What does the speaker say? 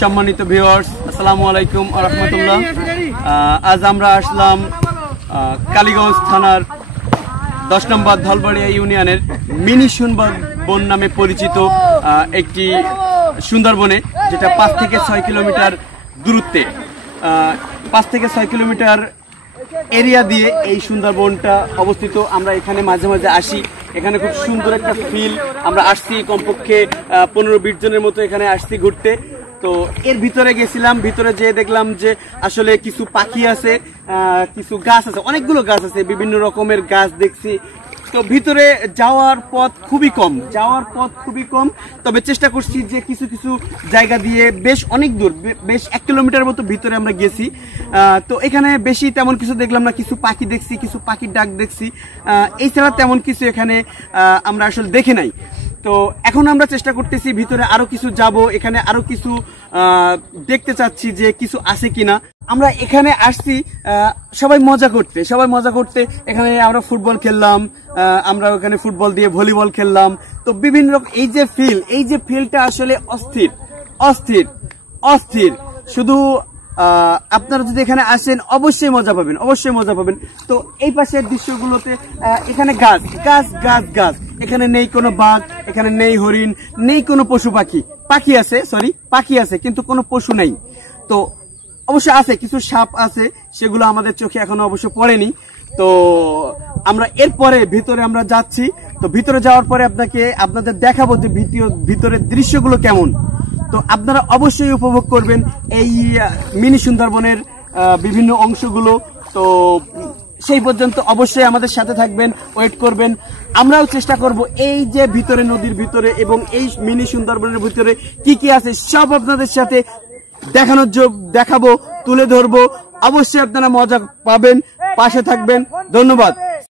সম্মানিত ভিউয়ার্স, আসসালামু আলাইকুম ওয়া রাহমাতুল্লাহ। আজ আমরা আসলাম কালীগঞ্জ থানার 10 নম্বর ধলবাড়িয়া ইউনিয়নের মিনি সুন্দরবন নামে পরিচিত একটি সুন্দরবনে, যেটা 5 থেকে 6 কিলোমিটার দূরত্বে, 5 থেকে 6 কিলোমিটার এরিয়া দিয়ে এই সুন্দরবনটা অবস্থিত। আমরা এখানে মাঝে মাঝে আসি, এখানে খুব সুন্দর একটা ফিল। আমরা আসছি কমপক্ষে 15-20 জনের মতো এখানে আসছি ঘুরতে। তো এর ভিতরে গেছিলাম, ভিতরে যেয়ে দেখলাম যে আসলে কিছু পাখি আছে, কিছু গাছ আছে, অনেকগুলো গাছ আছে, বিভিন্ন রকমের গাছ দেখছি। তো ভিতরে যাওয়ার পথ খুবই কম, তবে চেষ্টা করছি যে কিছু কিছু জায়গা দিয়ে বেশ অনেক দূর, বেশ 1 কিলোমিটার মতো ভিতরে আমরা গেছি। তো এখানে বেশি তেমন কিছু দেখলাম না, কিছু পাখি দেখছি, কিছু পাখির ডাক দেখছি, এছাড়া তেমন কিছু এখানে আমরা আসলে দেখে নাই। তো এখন আমরা চেষ্টা করতেছি ভিতরে আরো কিছু যাব, এখানে আরো কিছু দেখতে চাচ্ছি যে কিছু আছে কিনা। আমরা এখানে আসছি সবাই মজা করতে। এখানে আমরা ফুটবল খেললাম, আমরা ওখানে ফুটবল দিয়ে ভলিবল খেললাম। তো বিভিন্ন রকম এই যে ফিলটা আসলে অস্থির। শুধু আপনারা যদি এখানে আসেন অবশ্যই মজা পাবেন। তো এই পাশের দৃশ্যগুলোতে এখানে গাছ, এখানে নেই কোনো বাঘ, এখানে নেই হরিণ, নেই কোনো পশু পাখি আছে কিন্তু কোনো পশু নেই। তো অবশ্য আছে কিছু সাপ আছে, সেগুলো আমাদের চোখে এখনো অবশ্য পড়েনি। তো আমরা এরপরে ভিতরে আমরা যাচ্ছি। তো ভিতরে যাওয়ার পরে আপনাদের দেখাবো যে ভিতরের দৃশ্যগুলো কেমন। তো আপনারা অবশ্যই উপভোগ করবেন এই মিনি সুন্দরবনের বিভিন্ন অংশগুলো। তো সেই পর্যন্ত অবশ্যই আমাদের সাথে থাকবেন, ওয়েট করবেন। আমরাও চেষ্টা করব এই যে ভিতরে, নদীর ভিতরে এবং এই মিনি সুন্দরবনের ভিতরে কি আছে সব আপনাদের সাথে দেখাবো, তুলে ধরবো। অবশ্যই আপনারা মজা পাবেন, পাশে থাকবেন। ধন্যবাদ।